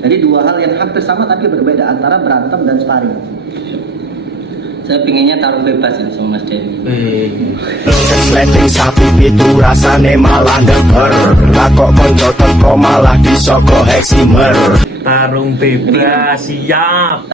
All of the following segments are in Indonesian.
Jadi dua hal yang hampir sama tapi berbeda antara berantem dan sparring. Saya pinginnya tarung bebas ini sama Mas Denny. Sleting sapi itu rasane malah deger. Lakok konco teko malah disoko heksimer. Tarung bebas, siap.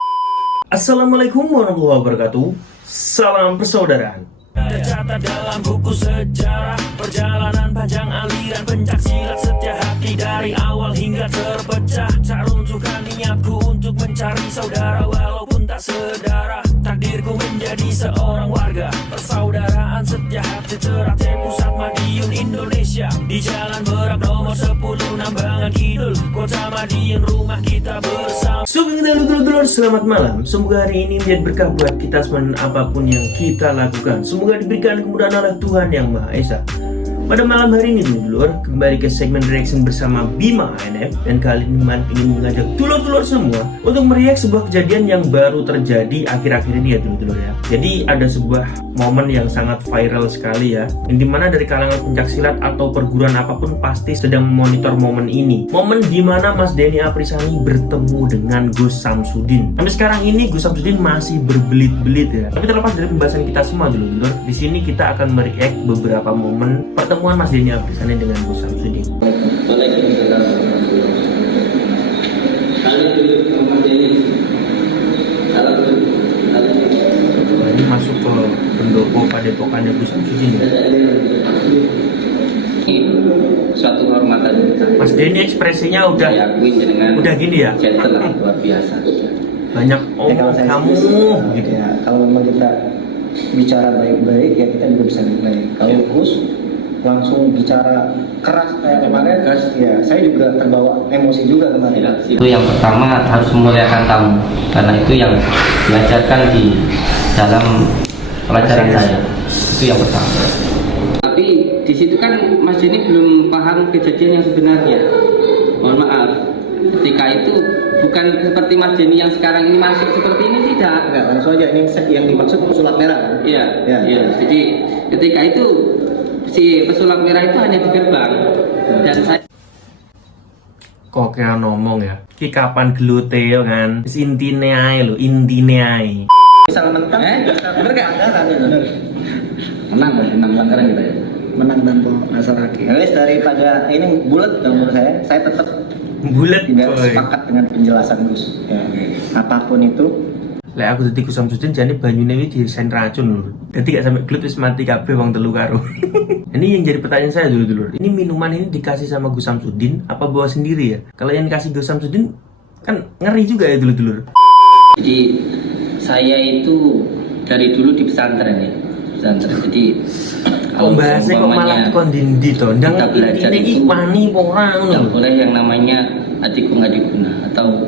Assalamualaikum warahmatullahi wabarakatuh. Salam persaudaraan. Tercatat dalam buku sejarah perjalanan panjang aliran pencak silat setia hati dari awal hingga terpecah. Tak runtuhkan niatku untuk mencari saudara walaupun tak sedara. Takdirku menjadi seorang warga persaudaraan setia hati Ternate Pusat Madiun Indonesia. Di Jalan Merak nomor 10 Nambangan Kidul Kota Madiun rumah kita bersama. Sugeng dulur-dulur, selamat malam. Semoga hari ini menjadi berkah buat kita semua apapun yang kita lakukan. Semoga diberikan kemudahan oleh Tuhan Yang Maha Esa. Pada malam hari ini dulur, kembali ke segmen reaction bersama Bima ANF. Dan kali ini Man ingin mengajak dulur-dulur semua untuk meriak sebuah kejadian yang baru terjadi akhir-akhir ini ya dulur-dulur ya. Jadi ada sebuah momen yang sangat viral sekali ya, yang dimana dari kalangan pencaksilat atau perguruan apapun pasti sedang memonitor momen ini. Momen dimana Mas Denny Aprisani bertemu dengan Gus Samsudin. Sampai sekarang ini Gus Samsudin masih berbelit-belit ya. Tapi terlepas dari pembahasan kita semua dulur-dulur, di sini kita akan meriak beberapa momen pertemuan Mas Denny Aprisani dengan Gus Samsudin. Waalaikumsalam. Kali dulu Mas Denny. Salam dulu. Ini masuk ke pendopo padepokannya Gus Samsudin ya. Suatu hormatan. Mas Denny ekspresinya udah Saya akuin dengan udah gini ya. gentle lah, luar biasa. Banyak Kalau saya kamu sendiri, gitu. ya, kalau memang kita bicara baik-baik ya kita juga bisa baik. Kalau Gus langsung bicara keras kayak kemarin, ya saya juga terbawa emosi juga kemarin. Itu yang pertama harus memuliakan tamu, karena itu yang diajarkan di dalam pelajaran saya. Itu yang pertama. Tapi di situ kan Mas Denny belum paham kejadian yang sebenarnya. Mohon maaf, ketika itu bukan seperti Mas Denny yang sekarang ini masuk seperti ini, tidak. Enggak, langsung aja ini yang dimaksud pesulap merah kan? Iya, Ya. iya. Jadi ketika itu si pesulap merah itu hanya di gerbang dan saya Kok kayak ngomong ya, ki kapan gelute yo kan, wis intine ae lho, intine ae. Misal mentang, bener gak? menang langgaran kita ya. Menang tanpa asal lagi. Guys, daripada ini bulat kalau menurut saya tetap Bulet tidak boy. sepakat dengan penjelasan Gus. Ya. Apapun itu, Lek aku dadi Gus Samsudin jane banyune iki didesain racun lho. Dadi gak sampe glut wis mati kabeh wong telu karo. Ini yang jadi pertanyaan saya dulu. Ini minuman ini dikasih sama Gus Samsudin apa bawa sendiri ya? Kalau yang dikasih Gus Samsudin kan ngeri juga ya dulu. Jadi saya itu dari dulu di pesantren ya. Pesantren. Jadi Kok bahasnya kok malah kon dindi to? Ndang kita belajar iki itu wani apa ora ngono. nggak boleh yang namanya adikung adikuna atau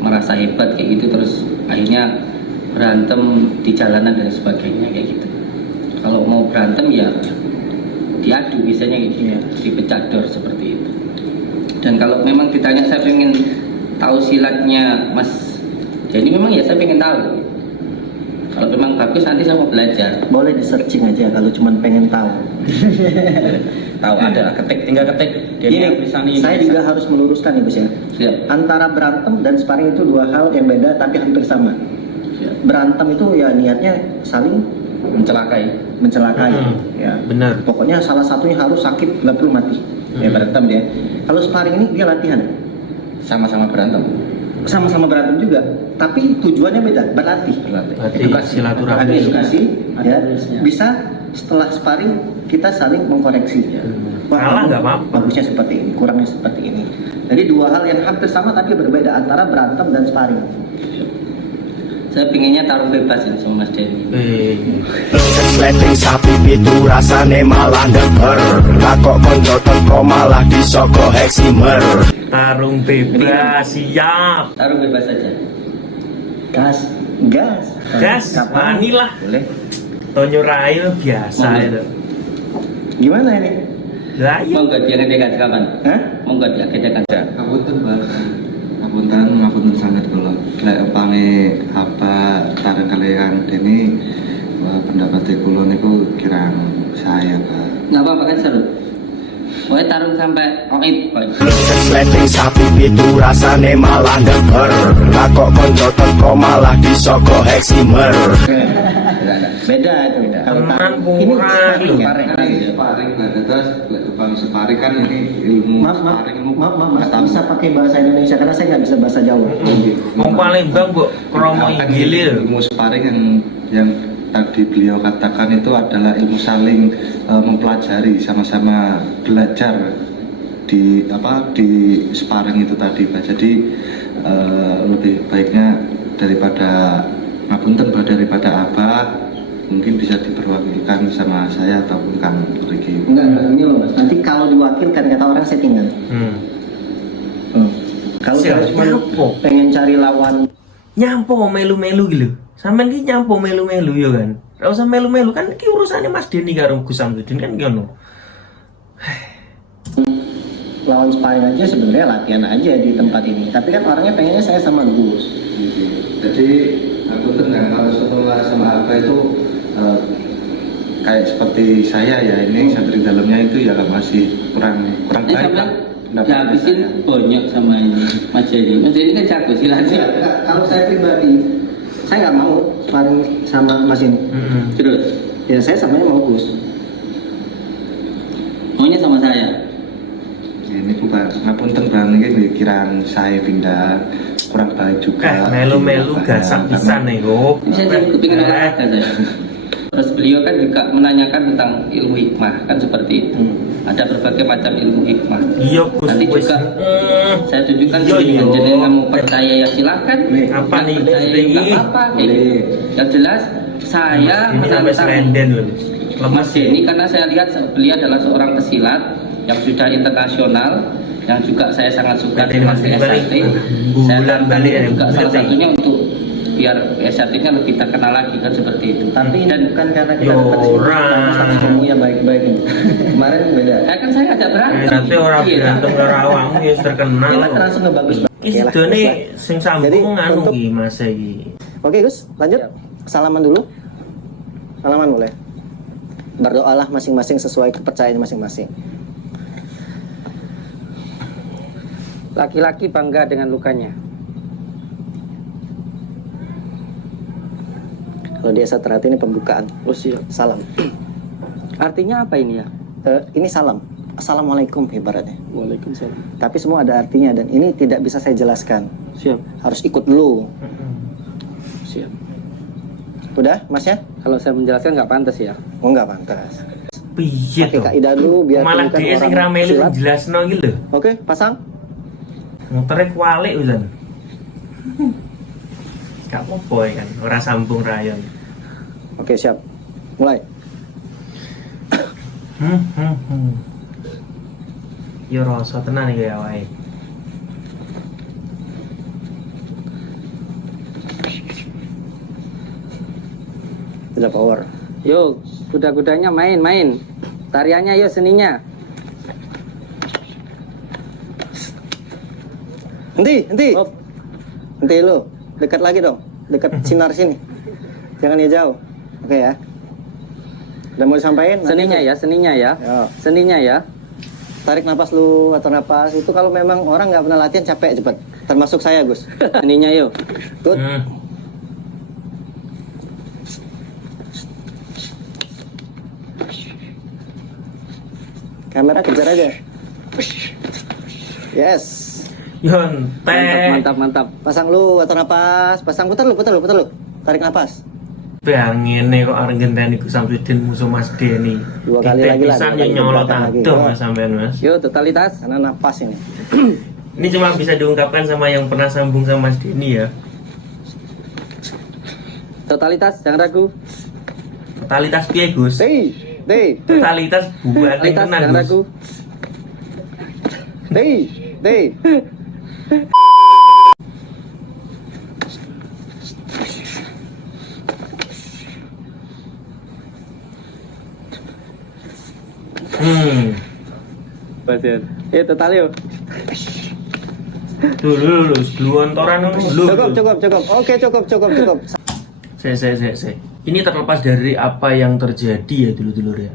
merasa hebat kayak gitu terus akhirnya berantem di jalanan dan sebagainya kayak gitu. Kalau mau berantem ya diadu biasanya gitu ya, dipecah dor seperti itu. Dan kalau memang ditanya saya pengen tahu silatnya Mas Denny, memang ya saya pengen tahu. Kalau memang bagus nanti saya mau belajar. boleh di searching aja kalau cuma pengen tahu. Tahu ada tinggal ketik Denny Aprisani. Saya juga harus meluruskan ya Gus ya. Siap. Antara berantem dan sparring itu dua hal yang beda tapi hampir sama. Siap. Berantem itu ya niatnya saling Mencelakai. ya. Benar. Pokoknya salah satunya harus sakit, nggak perlu mati. Ya berantem dia. Kalau sparring ini dia latihan, Sama-sama berantem. sama-sama berantem juga, tapi tujuannya beda, berlatih. Berarti silaturahmi. Ada edukasi, ya. harusnya. Bisa setelah sparring kita saling mengkoreksi. Ya. Kalah nggak apa-apa. Bagusnya seperti ini, kurangnya seperti ini. Jadi dua hal yang hampir sama tapi berbeda antara berantem dan sparring. Saya pinginnya tarung bebas ini sama Mas Denny. Sleting sapi itu rasane malah deger. Lakok konco teko malah disoko heksimer. Tarung bebas, siap. Tarung bebas saja. Gas. Gas, wani lah. Boleh. Tonyo Rail biasa Boleh. itu. Gimana ini? Lah iya. Mau nggak dia ngedekan kapan? Hah? Mau nggak dia ngedekan? Ngapunten, Mbak. Ngapunten sangat kula. Lek upami apa tareng kalian Denny pendapat kula niku kirang saya, Pak. Nggak apa-apa kan seru. Pokoknya tarung sampai oib. Sleting sapi pitu rasane malah ngeger. Lakok konco teko malah disoko heksimer. Beda itu. Kalau Tenan tarik kurang ini lu. sparring. Sparring terus bang sparring kan ini ilmu Maaf, sparring, ilmu Mas, pengetahuan. bisa pakai bahasa Indonesia karena saya nggak bisa bahasa Jawa. Wong Palembang kok kromo Kan inggil. ilmu sparring yang tadi beliau katakan itu adalah ilmu saling mempelajari, sama-sama belajar di sparring itu tadi Pak. Jadi lebih baiknya daripada ngapunten Pak, daripada Abah mungkin bisa diperwakilkan sama saya ataupun Kang Riki. Enggak, ini loh Mas. Nanti kalau diwakilkan kata orang settingan. Kalau Siapa? saya cuma pengen cari lawan Nyampo melu-melu gitu. Sampean ki nyampo melu-melu ya kan. Ora usah melu-melu kan iki urusane Mas Denny karo Gus Samsudin kan ngono. lawan sparring aja sebenarnya latihan aja di tempat ini. Tapi kan orangnya pengennya saya sama Gus. Jadi ngapunten nggak kalau sama Abah itu kayak seperti saya ya, ini santri dalamnya itu ya masih kurang baik Sampai Pak. dihabisin banyak sama ini Mas Jadi. Mas Jadi kan jago silat sih. Kalau saya pribadi, saya nggak mau sparring sama Mas ini. Terus Ya saya samanya mau Gus. maunya sama saya. Ini bukan ngapunten Bang, ini kiraan saya pindah kurang baik juga. Melu-melu gasak pisan nih kok. Saya jadi kepingin olahraga saya. Terus beliau kan juga menanyakan tentang ilmu hikmah kan seperti itu. Ada berbagai macam ilmu hikmah. Iya Gus. Nanti wis. juga saya tunjukkan Iya, jadi iya. jadi kamu percaya ya silakan. Apa Nggak nih, percaya Gus? nggak apa-apa. kayak gitu. Yang jelas saya Ini sampai menantang selenden loh. Mas Denny karena saya lihat beliau adalah seorang pesilat yang sudah internasional, yang juga saya sangat suka Berarti dengan Mas Denny balik, PSAT. Saya bulan tantang balik ya, juga salah berarti. satunya untuk biar PSAT-nya lebih terkenal lagi kan seperti itu. Tapi ini dan bukan karena kita Yo, dekat sini, orang. tapi kamu yang baik-baik ini. Kemarin beda. kan saya ajak berantem. Nanti orang Iya. berantem karo awakmu ya terkenal. Kita langsung ngebagus banget. Iki Oke lah, sedone Gus lah. sing Jadi, sambung anu untuk- iki Mas iki. Oke Gus, lanjut. Salaman dulu. Salaman boleh. Berdoalah masing-masing sesuai kepercayaan masing-masing. Laki-laki bangga dengan lukanya. Kalau dia terhati ini pembukaan. Oh siap. Salam. Artinya apa ini ya? Ini salam. Assalamualaikum ibaratnya. Waalaikumsalam. Tapi semua ada artinya dan ini tidak bisa saya jelaskan. Siap. Harus ikut dulu. Siap. Udah, Mas ya? Kalau saya menjelaskan nggak pantas ya. Oh enggak pantas. Piye Pakai to? kaidah dulu biar Malah kelihatan dia sing orang rameli silat. jelasno iki lho. Oke, pasang. Motornya kualik usan. Gak apa-apa ya kan, ora sambung rayon. Oke, siap. Mulai. Ya rasa tenan iki ya wae. Sudah power. Yuk, kuda-kudanya main. Tariannya yuk seninya. Henti. Hop. Henti lu. Dekat lagi dong. Dekat sinar sini. Jangan dia jauh. Oke ya. Udah mau disampaikan? Seninya ya. Yo. Seninya ya. Tarik napas lu atau napas itu kalau memang orang nggak pernah latihan capek cepet. Termasuk saya Gus. Seninya yuk. Good. Kamera kejar aja. Yes. Yon, Mantap. Pasang lu atau napas. Pasang putar lu. Tarik napas. Ngene kok arep ngenteni Gus Samsudin musuh Mas Denny. Dua kali lagi lah, Pisan dua yo kali nyolot belakang lagi. adoh Mas sampean Mas. Yuk, totalitas. Karena napas ini. Ini cuma bisa diungkapkan sama yang pernah sambung sama Mas Denny ya. Totalitas, jangan ragu. Totalitas piye Gus? Stay. Totalitas buat Totalitas, tenan jangan Gus. ragu. Stay. Pasien. Total yuk. Dulu gelontoran dulu. Cukup. Oke, cukup. Saya. Ini terlepas dari apa yang terjadi ya dulu-dulu ya.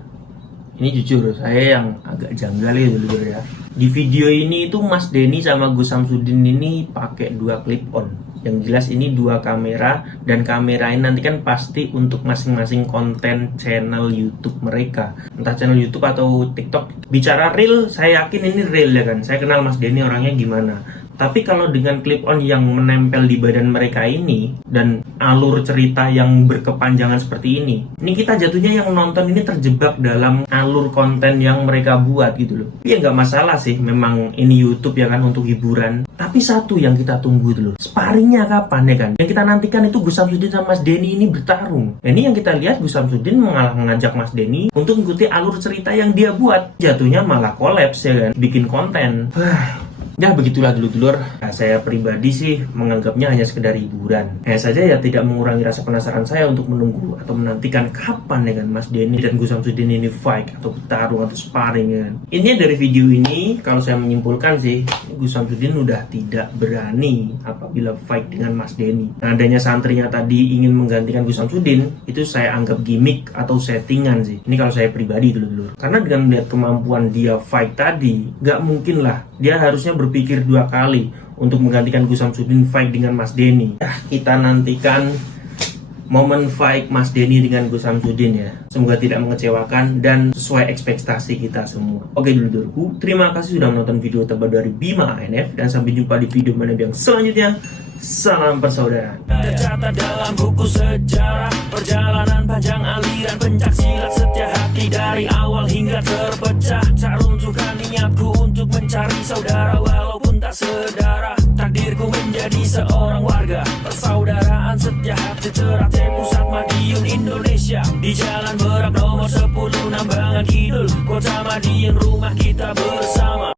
Ini jujur saya yang agak janggal ya dulu ya. Di video ini itu Mas Denny sama Gus Samsudin ini pakai 2 clip on. Yang jelas ini 2 kamera, dan kamera ini nanti kan pasti untuk masing-masing konten channel YouTube mereka. Entah channel YouTube atau TikTok. Bicara real, saya yakin ini real ya kan. Saya kenal Mas Denny orangnya gimana. Tapi kalau dengan clip on yang menempel di badan mereka ini dan alur cerita yang berkepanjangan seperti ini kita jatuhnya yang nonton ini terjebak dalam alur konten yang mereka buat gitu loh. Ya nggak masalah sih, memang ini YouTube ya kan untuk hiburan. Tapi satu yang kita tunggu itu loh, sparringnya kapan ya kan? Yang kita nantikan itu Gus Samsudin sama Mas Denny ini bertarung. Nah, ini yang kita lihat Gus Samsudin mengajak Mas Denny untuk mengikuti alur cerita yang dia buat. Jatuhnya malah kolaps ya kan, bikin konten. Ya begitulah dulur-dulur. Nah, saya pribadi sih menganggapnya hanya sekedar hiburan. Hanya saja ya tidak mengurangi rasa penasaran saya untuk menunggu atau menantikan kapan dengan Mas Denny dan Gus Samsudin ini fight atau bertarung atau sparring ya. Ini dari video ini kalau saya menyimpulkan sih Gus Samsudin udah tidak berani apabila fight dengan Mas Denny. Nah, adanya santrinya tadi ingin menggantikan Gus Samsudin itu saya anggap gimmick atau settingan sih. Ini kalau saya pribadi dulur-dulur. Karena dengan melihat kemampuan dia fight tadi, nggak mungkin lah dia harusnya berpikir 2 kali untuk menggantikan Gus Samsudin fight dengan Mas Denny. Kita nantikan momen fight Mas Denny dengan Gus Samsudin ya. Semoga tidak mengecewakan dan sesuai ekspektasi kita semua. Oke dulur-dulurku, terima kasih sudah menonton video terbaru dari Bima ANF, dan sampai jumpa di video mana yang selanjutnya. Salam persaudaraan. Tercatat dalam buku sejarah perjalanan panjang aliran pencak silat setia hati dari awal hingga terpecah. Tak runtuhkan niatku untuk mencari saudara walaupun tak sedara. Takdirku menjadi seorang warga persaudaraan setia hati teratai pusat Madiun Indonesia. Di Jalan Berak nomor 10 Nambangan Kidul, Kota Madiun, rumah kita bersama.